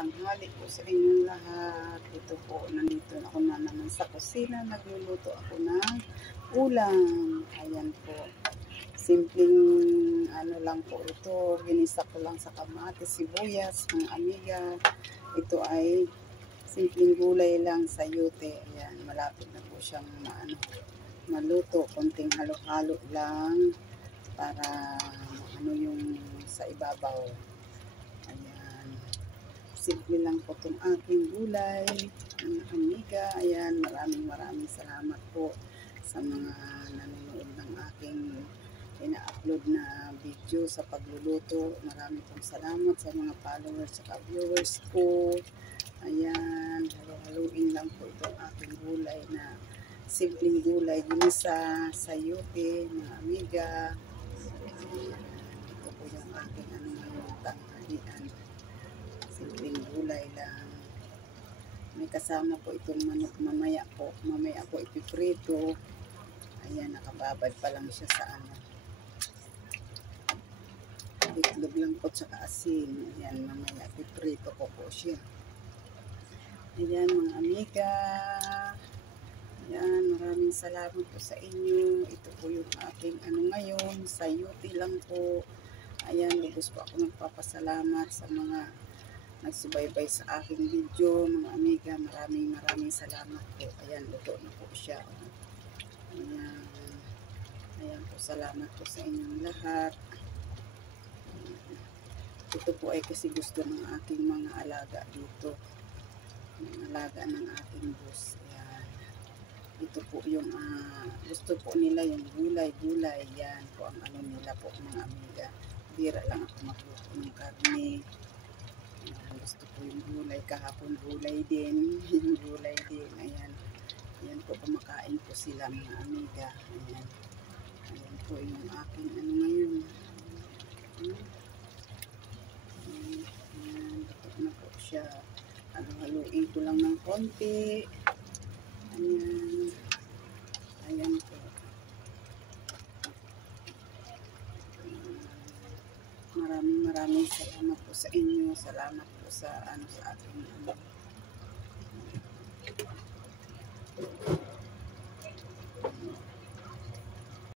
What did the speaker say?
tanghali po sa inyong lahat. Ito po, nandito ako na naman sa kusina. Nagluluto ako ng ulam. Ayan po. Simpleng ano lang po ito. Ginisa ko lang sa kamatis, sibuyas, mga amiga. Ito ay simpleng gulay lang, sayote. Ayan, malapit na po siyang maluto. Konting halo-halo lang para ano yung sa ibabaw. Ayan. Simple lang po itong aking gulay, mga amiga. Ayan, maraming salamat po sa mga nanonood ng aking ina-upload na video sa pagluluto. Maraming pong salamat sa mga followers at viewers ko. Ayan, halo-haluin lang po itong aking gulay na simpleng gulay, ginisa, sayote, mga amiga. Ito po yung aking ngayong tanghalian. Simpleng gulay lang. May kasama po itong manok mamaya po. Mamaya po ipiprito. Ayan, nakababad pa lang siya sa itlog lang po tsaka asin. Ayan, mamaya ipiprito ko po siya. Ayan, mga amiga. Ayan, maraming salamat po sa inyo. Ito po yung aking ngayon. Sayote lang po. Ayan, lubos po ako nagpapasalamat sa mga nagsubaybay sa aking video, mga amiga. Maraming salamat po. Ayan, luto na po siya. Ayan. Ayan po, salamat po sa inyong lahat. Ito po ay kasi gusto ng aking mga alaga dito. Mga alaga ng aking boss. Ayan. Ito po yung gusto po nila yung gulay. Yan po ang nila po, mga amiga. Bira lang ako magluto ng karne. Ayan, gusto po yung gulay. Kahapon gulay din. Yung gulay din. Ayan. Ayan po, kumakain po sila, mga amiga. Ayan. Ayan po yung aking ngayon. Ayan, luto na po siya. Haluin ko lang ng konti. Ayan. Ayan po. Maraming salamat po sa inyo. Salamat po sa sa aking